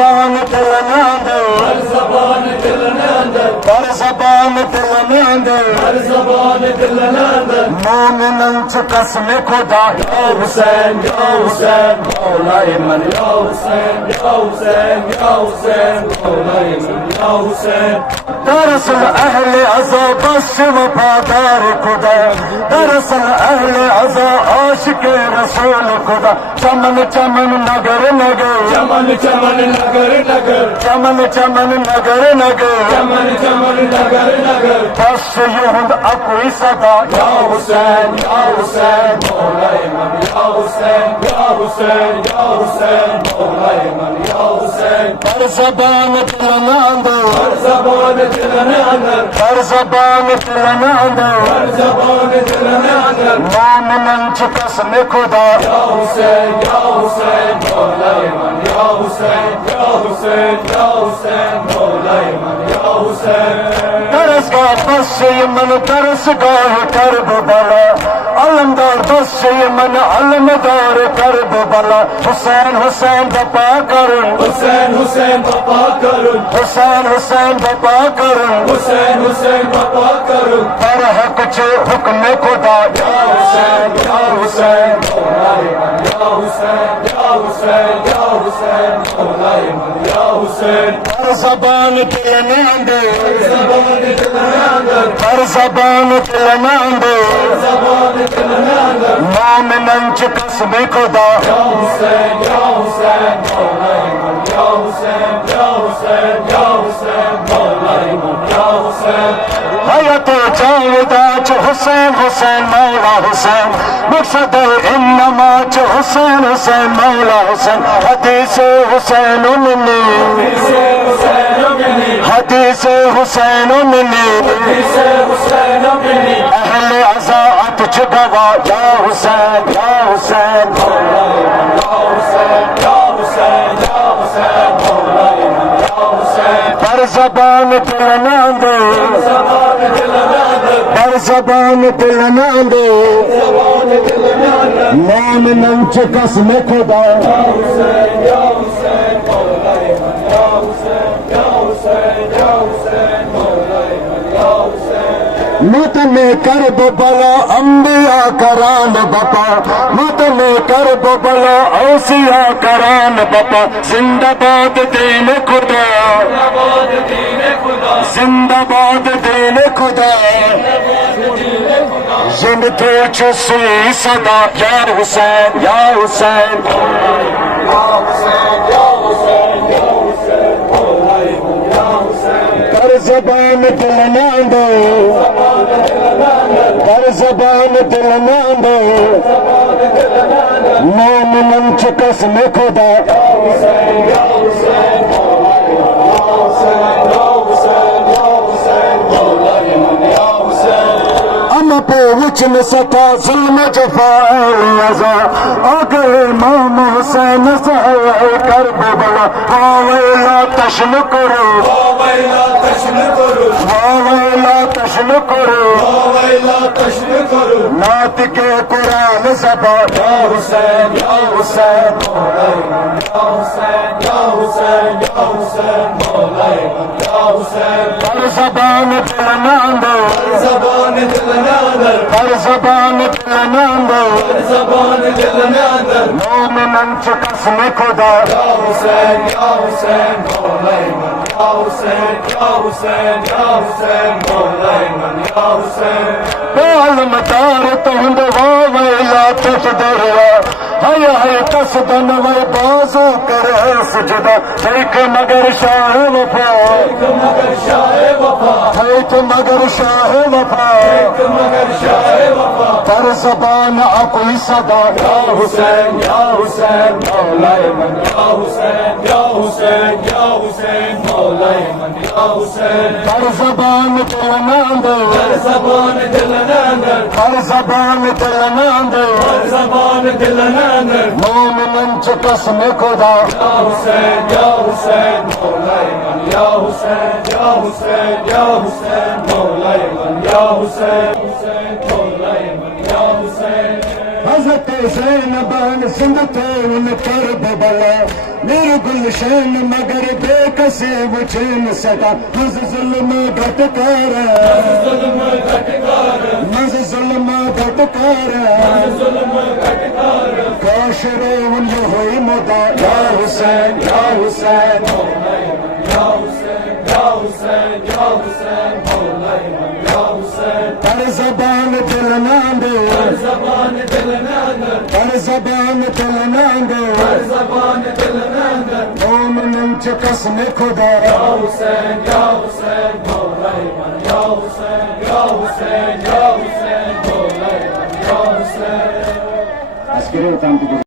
زبان دل ناندے ہر زبان دل ناندر ہر زبان دل ناندے ہر زبان دل ناندر مومنن چ قسم خدا یا حسین یا حسین مولا من یا حسین یا حسین یا حسین مولا من یا حسین دراصل اہل عزا بس وفادار خدا دراصل اہل عزا عاشق رسول خدا چمن چمن نگر نگر چمن چمن نگر نگر چمن چمن نگر نگر چمن چمن نگر نگر بس یہند اکوئی صدا یا حسین یا حسین مولا من یا حسین یا حسین یا حسین مولا من یا حسین ہر زبان دل ناندے ہر زبان دل ناندر ہر زبان دل ناندے ہر زبان دل ناندر مومنن چ قسم خدا یا حسین یا حسین مولا من یا حسین یا حسین یا حسین مولا من یا حسین درس گاہ بس من درس گاہ کرب بلا علمدار بس من علمدار کرب بلا حسین حسین بپا کرن حسین حسین بپا کرن حسین حسین بپا کرن حسین حسین بپا کرن ہر حق چ حکم خدا یا حسین یا حسین مولا من یا حسین یا حسین یا حسین مولا من یا حسین ہر زبان دل ناندے زبان دل ناندر ہر زبان دل ناندے زبان دل ناندر مومنن چ قسم خدا یا حسین یا حسین مولا من یا حسین یا حسین یا حسین مولا من یا حسین حیات جاویدہ چ حسین حسین مولا حسین مقصد انما چ حسین حسین مولا حسین حدیث حسین منی حدیث حسین منی حسین بنی اہل عزاعت چ گوا یا حسین یا حسین یا حسین یا حسین یا حسین مولا من یا حسین ہر زبان دل ناندے زبان دل ناندر ہر زبان دل ناندے زبان دل ناندر مومنن چ قسم خدا حسین یا حسین مولا من یا حسین یا حسین یا حسین مولا من یا حسین متن کرب بلا انبیاء کران بپا متن کرب بلا اوصیاء کران بپا زندہ باد دین خدا آباد دین خدا زندہ باد دین خدا زند تو چسی صدا یا حسین یا حسین یا حسین یا حسین یا حسین مولا من یا حسین ہر زبان دل ناندے ہر زبان دل ناندے مومنن چ قسم خدا حسین یا حسین مولا یا حسین یا حسین یا حسین مولا من یا حسین اما پہ وچن ستا ظلم جفائل عزا اگر امام حسین سہائے کرب بلا واویلا تشن کرو ویلا تشن کرو واویلا تشن کرو ویلا تشن کرو نعت کے قرآن زبا یا حسین یا حسین مولا من یا حسین یا حسین یا حسین مولا من یا حسین ہر زبان دل ناندے زبان دل ناندر ہر زبان دل ناندے زبان دل ناندر مومنن چ قسم خدا یا حسین یا حسین مولا من یا حسین یا حسین یا حسین مولا من یا حسین عالم دار تہند واویلا تفدروا ہیا ہے قصدن و بازو کرے سجدہ دیکھ مگر شاہ وفا مگر شاہ وفا دیکھ مگر شاہ وفا مگر شاہ وفا پر زبان اکوئی صدا یا حسین یا حسین مولا من یا حسین یا حسین یا حسین مولا من یا حسین پر زبان دل ناندے زبان دل ناندر ہر زبان دل ناندے زبان دل ناندر مومنن چ قسم خدا یا حسین یا حسین مولا من یا حسین یا حسین یا حسین مولا من یا حسین حسین مولا من یا حسین حضرت زینبان زندتے ان کربلا میرے گلشن مگر بے کسی وچھن سکا مز ظلم گھٹکار ظلم گھٹکار مز ظلم گھٹکار ظلم گھٹکار کاشرے ان یہ ہوئی مدا یا حسین یا حسین یا حسین یا حسین یا حسین مولا من یا حسین پر زبان دل ناندے زبان دل ناندر پر زبان دل ناندے زبان دل ناندر مومنن چ قسم خدا یا حسین یا حسین مولا من یا حسین یا حسین یا حسین مولا من یا حسین Askeri ortamda